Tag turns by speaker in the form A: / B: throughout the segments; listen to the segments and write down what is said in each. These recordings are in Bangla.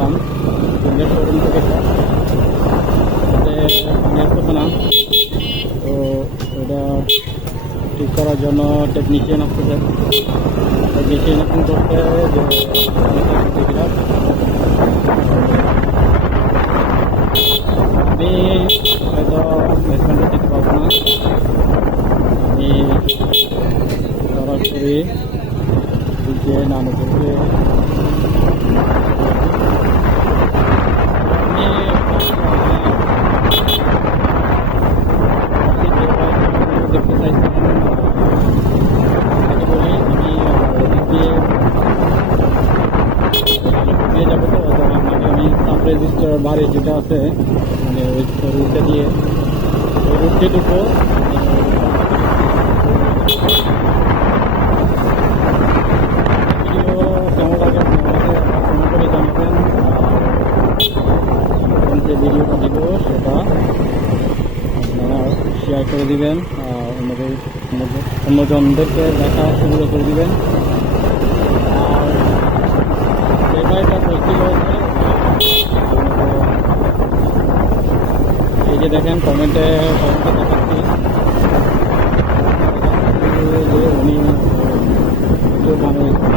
A: নিলাম ফোনের শোরুম থেকে তাতে পানি আসতেছে না তো ওটা ঠিক করার জন্য টেকনিশিয়ান আসতেছে টেকনিশিয়ান ফোন করতে যে দেখলাম আমি হয়তো মেশিনটা দিতে পারব না আমি সরাসরি দিকে নামে করতে দেখতে চাইছিলাম তাকে বলি আমি ওদিক দিয়ে দিয়ে যাব তো তো আপনাকে রেজিস্টার বাড়ি যেটা আছে মানে ওই রুটটা দিয়ে ওই রুটটি দিব সেটা করে দিবেন আর অন্যদের অন্যজনদেরকে দেখা করে দিবেন আর ভাইটা বলছিল এই যে দেখেন কমেন্টে উনি যে ভাইটা দেখতে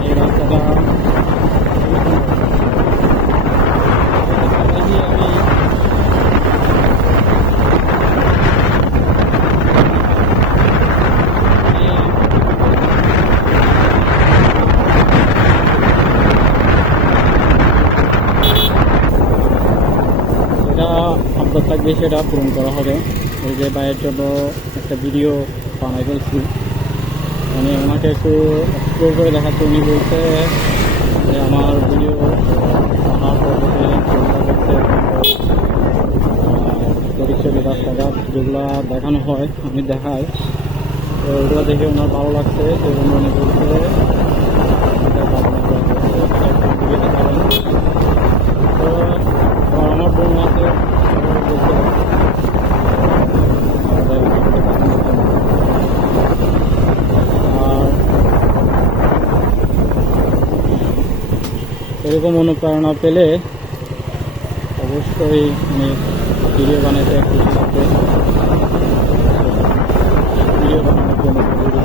A: এই রাস্তাটা আমি যেটা থাকবে সেটা পূরণ করা হবে। এই যে ভাইয়ের জন্য একটা ভিডিও বানাই ফেলছি। মানে ওনাকে একটু এক্সপ্লোর করে দেখাচ্ছে। উনি বলছে যে আমার ভিডিও পরিচয় রাস্তাঘাট যেগুলো দেখানো হয়, আমি দেখাই। তো ওগুলো দেখে ওনার ভালো লাগছে তো উনি বলছে। তো আমার বোন আছে ও বলছে, আমাদের ভিডিওটা দেখানোর জন্য। আর এরকম অনুপ্রেরণা পেলে অবশ্যই আমি ভিডিও বানাতে খুশি ভিডিও বানানোর জন্য যে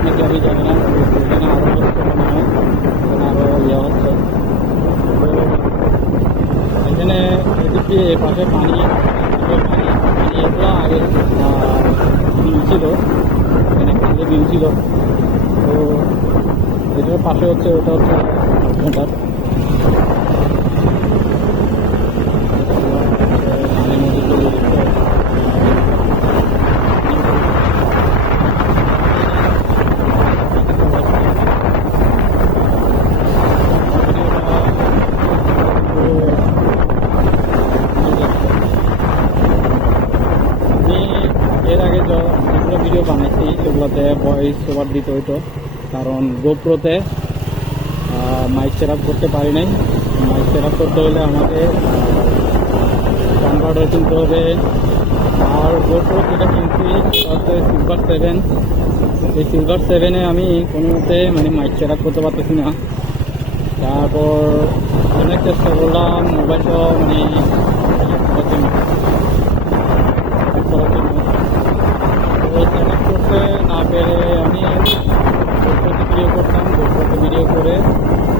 A: আপনাকে আমি জানি না এখানে আরও হচ্ছে মনে হয় এখানে আরও ইয়ে হচ্ছে তো এখানে এদিক এপাশে পানি পানি, এগুলো আগে বিল ছিল মানে খালে বিল ছিল। তো এটার পাশে হচ্ছে, ওটা হচ্ছে ঘণ্টার পানির মধ্যে চলে যেতে আমি এর আগে য- যেগুলো ভিডিও বানাইছি সেগুলোতে ভয়েস ওভার দিতে হইতো, কারণ গোপ্রোতে মাইক সেট করতে পারি নাই। মাইক সেট করতে হলে আমাকে কনভার্টার কিনতে হবে। আর গোপ্রো যেটা কিনছি সিলভার সেভেন এই সিলভার সেভেনে আমি কোনো মতে মানে মাইক সেট করতে পারতেছি না। তারপর অনেক চেষ্টা করলাম মোবাইলটা মানে ইয়ে করার জন্য করার জন্য তো সেলেক্ট করতে না পেরে আমি গোপ্রোতে ভিডিও করতাম গোপ্রোতে ভিডিও করে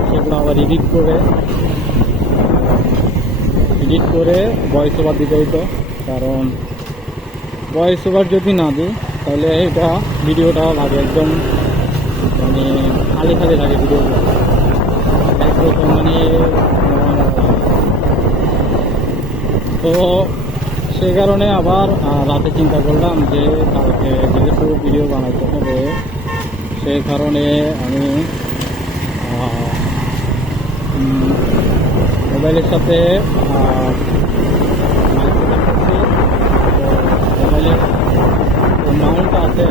A: সেগুলো আবার এডিট করে এডিট করে ভয়েস ওভার দিতে হইতো কারণ ভয়েস ওভার যদি না দিই, তাহলে এটা ভিডিওটা লাগে একদম মানে খালি খালি লাগে ভিডিওগুলো একরকম মানে তো সেই কারণে আবার রাতে চিন্তা করলাম যে কালকে যেহেতু ভিডিও বানাতে হবে সেই কারণে আমি মোবাইলের সাথে আহ, mic setup করছি। তো মোবাইলে মাউন্ট আছে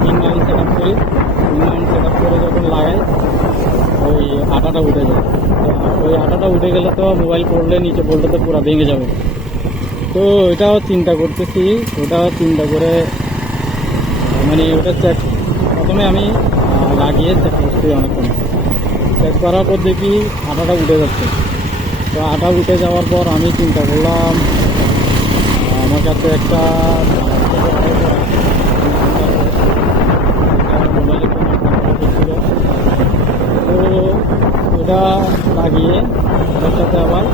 A: তিন তিন সেট করি তিন সেট করে যখন লাগাই ওই আটাটা উঠে যায় ওই আটাটা উঠে গেলে তো মোবাইল পড়লে নিচে পড়লে তো পুরো ভেঙে যাবে তো এটাও চিন্তা করতেছি ওটাও চিন্তা করে মানে ওটা প্রথমে আমি লাগিয়ে চেক করছি অনেকক্ষণ চেক করার পর দেখি আটাটা উঠে যাচ্ছে। তো আটা উঠে যাওয়ার পর আমি চিন্তা করলাম, আমার কাছে একটা তো ওটা লাগিয়ে ওটার সাথে আবার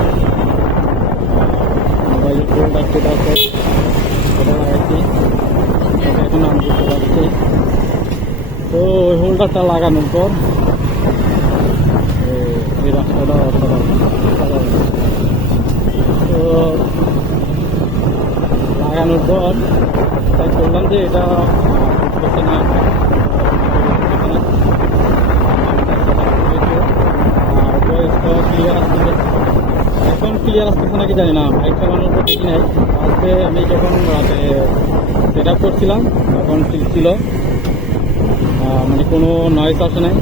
A: মোবাইল আছে এখন আমি পারছি। তো ওই হোল্ডারটা লাগানোর পর, এই- রাস্তাটা। তো লাগানোর পর, তাই করলাম যে এটা এখন ক্লিয়ার আসতেছে নাকি জানি না বাইক চালানোর দেখি নাই আজকে আমি যখন সেট আপ করছিলাম, তখন ঠিক ছিল মানে কোনো নয়েজ আসে নাই।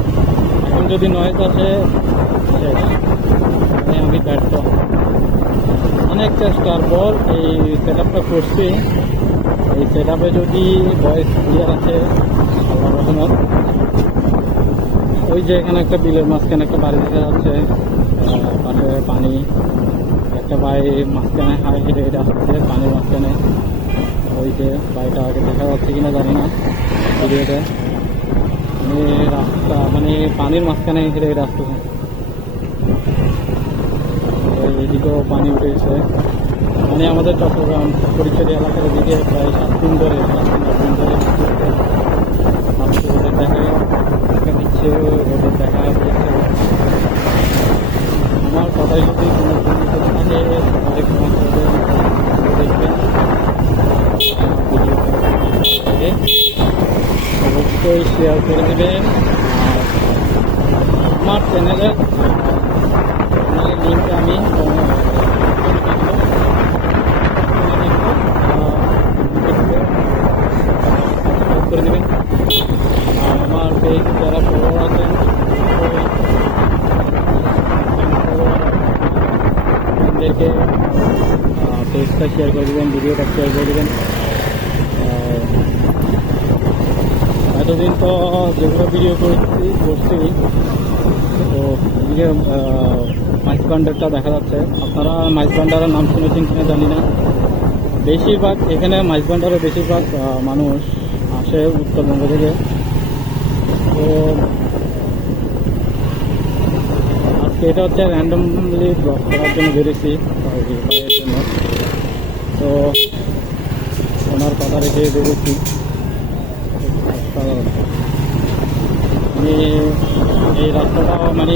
A: এখন যদি নয়েজ আসে, শেষ। আমি ব্যর্থ। অনেক চেষ্টার পর এই সেট আপটা করছি। এই সেট আপে যদি ভয়েস ক্লিয়ার আছে রহমত। ওই যে এখানে একটা বিলের মাঝখানে একটা বাড়ি দেখা যাচ্ছে। পাশে পানি। একটা বাড়ি মাঝখানে হাই হেঁটে হেঁটে আসছে, পানির মাঝখানে। ওই যে বাড়িটা আগে দেখা যাচ্ছে কিনা জানি না। ভিডিওতে। মানে রাস্তা মানে পানির মাঝখানে হেঁটে হেঁটে এদিকেও পানি উঠেছে। মানে আমাদের চট্টগ্রাম পরিচয় এলাকার দিকে প্রায় সাত দিন ধরে, সাত দিন ধরে বৃষ্টি হচ্ছে। মানুষ রোদের দেখা দেখা দিচ্ছে রোদের দেখা দিচ্ছে আমার কথাই যদি কোনো ভুল থেকে থাকে তাহলে ক্ষমা করবেন দেখবেন ভিডিও অবশ্যই শেয়ার করে দেবেন আর আমার চ্যানেলের লিঙ্ক আমি করে দেবেন আর আমার পেজ যারা ফলোয়ার আছেন আপনাদেরকে পেজটা শেয়ার করে দেবেন ভিডিওটা শেয়ার করে দেবেন। এতদিন তো যেগুলো ভিডিও করছি করছি, তো ভিডিও মাইস বান্ডারটা দেখা যাচ্ছে। আপনারা মাইস বান্ডারের নাম শুনেছেন কিনা জানি না। বেশিরভাগ, এখানে মাইস বান্ডারে বেশিরভাগ মানুষ আসে উত্তরবঙ্গ থেকে। তো আজকে এটা হচ্ছে র্যান্ডমলি ব্লগ করার জন্য বেরিয়েছি আর কি, ভাইয়ের জন্য তো ওনার কথা রেখে বেরোচ্ছি। মানে এই রাস্তাটা মানে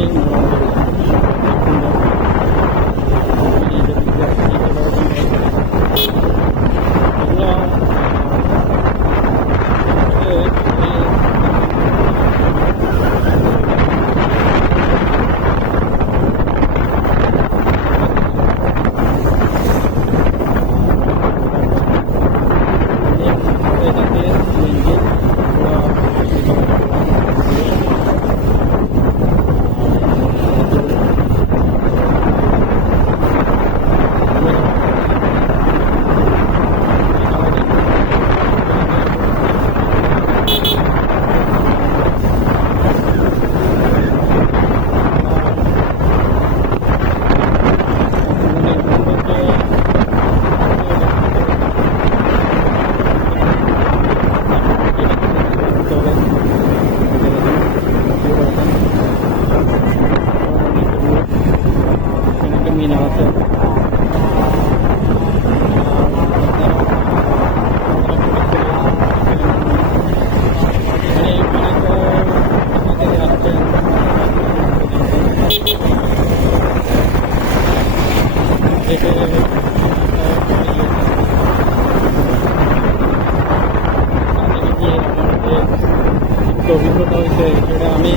A: Minate. অভিজ্ঞতা হয়েছে যেটা আমি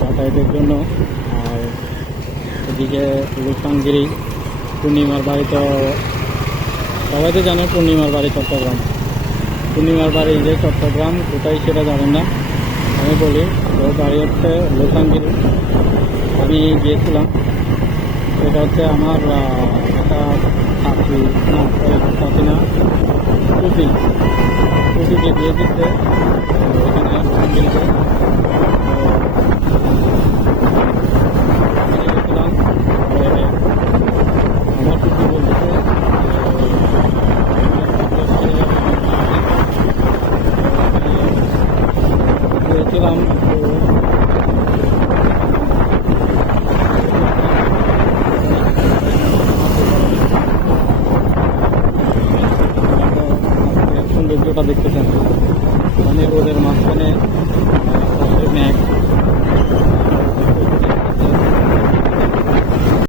A: যাতায়াতের জন্য আর এদিকে লুসাঙ্গিরি পূর্ণিমার বাড়ি তো সবাই তো জানে পূর্ণিমার বাড়ি চট্টগ্রাম। পূর্ণিমার বাড়ি যে চট্টগ্রাম, কোথায় সেটা জানেন না। আমি বলি ওর বাড়ি হচ্ছে লোসাঙ্গিরি আমি গিয়েছিলাম। এটা হচ্ছে আমার একটা চাকরি না। না টুপি টুপিকে দিয়ে দিতে এখানে